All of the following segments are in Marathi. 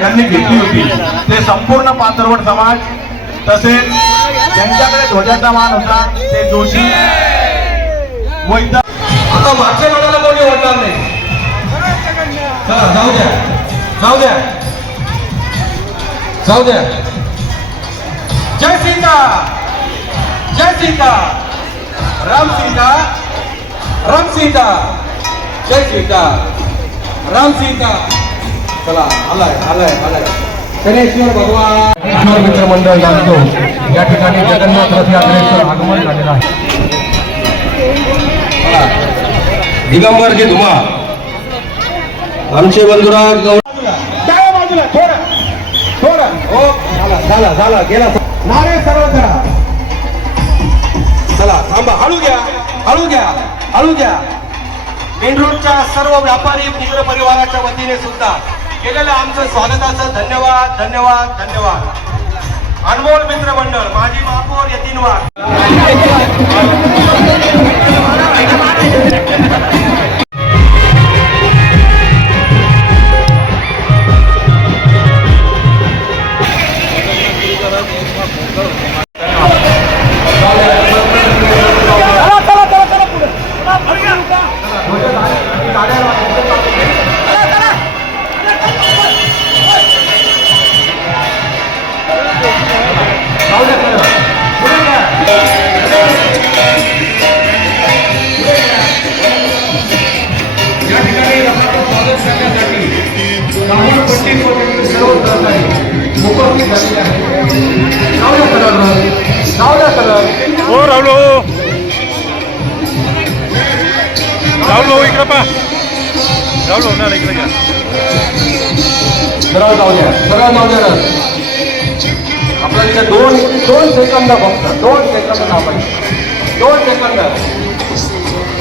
यांनी घेतली होती। ते संपूर्ण पाथरवट समाज तसेच ज्यांच्याकडे ध्वजाचा मान होता ते जोशी वैद्य आता मागच्या गटाला कोणी ओढणार नाही। चला जाऊ द्या जाऊ द्या जाऊ द्या। जय सीता जय सीता राम सीता राम सीता जय सीता राम सीता। चला आलाय आलाय आलाय शनेश्वर भगवान मित्र मंडळ यांचो या ठिकाणी जगन्नाथ रथ यात्रेचं आगमन झालेलं आहे। दिगंबर की धुमा आमचे बंधुराज डाव्या बाजूला थोडं थोडं हो झाला झाला झाला गेला। नारे सर्व करा। चला थांबा हळू घ्या हळू घ्या हळू घ्या। मेन रोडच्या सर्व व्यापारी मित्र परिवाराच्या वतीने सुद्धा केलेल्या आमचं स्वागताचं धन्यवाद धन्यवाद धन्यवाद। अनमोल मित्र मंडळ माजी महापौर यतीन वाघ हो राहुल राहुल इकडे पा राहुल ना इकडे घ्या सरळ जाऊ द्या सरळ जाऊ द्या। आपल्या तिथे दोन सेकंद फक्त 2 सेकंद थांबायचे 2 सेकंद।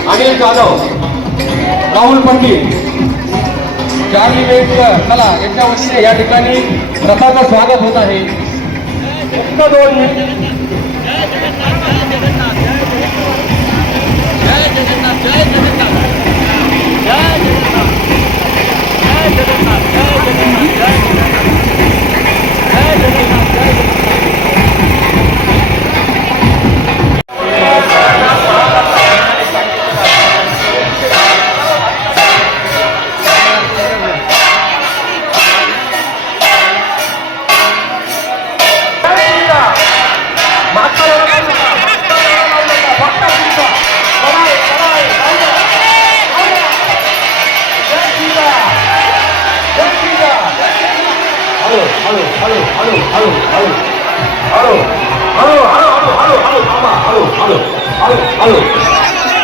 अनिल जाधव राहुल पंडित चार्ली वेटकर चला यांच्या वतीने या ठिकाणी रथाचं स्वागत होत आहे। फक्त 2 मिनिट।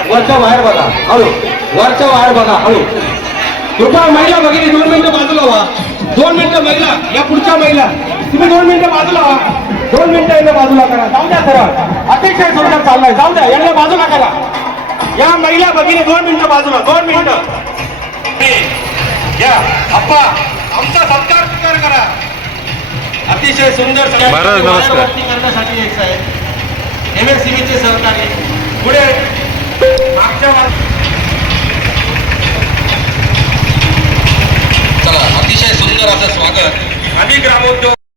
वरच्या बाहेर बघा हळू वरच्या बाहेर बघा हळू। कृपया महिला भगिनी 2 मिनिटं बाजूला व्हा 2 मिनिटं महिला या पुढच्या महिला तुम्ही 2 मिनिटं बाजूला व्हा 2 मिनिटं यांना बाजूला करा। जाऊ द्या सरळ अतिशय सुंदर चाललाय जाऊ द्या यांना बाजूला करा। या महिला भगिनी 2 मिनिटं बाजूला 2 मिनिटं या अप्पा आमचा सत्कार स्वीकार करा। अतिशय सुंदर करण्यासाठी एक साहेब MSCBचे सहकारी पुढे मागच्या चला अतिशय सुंदर असं स्वागत आम्ही ग्रामोद्योग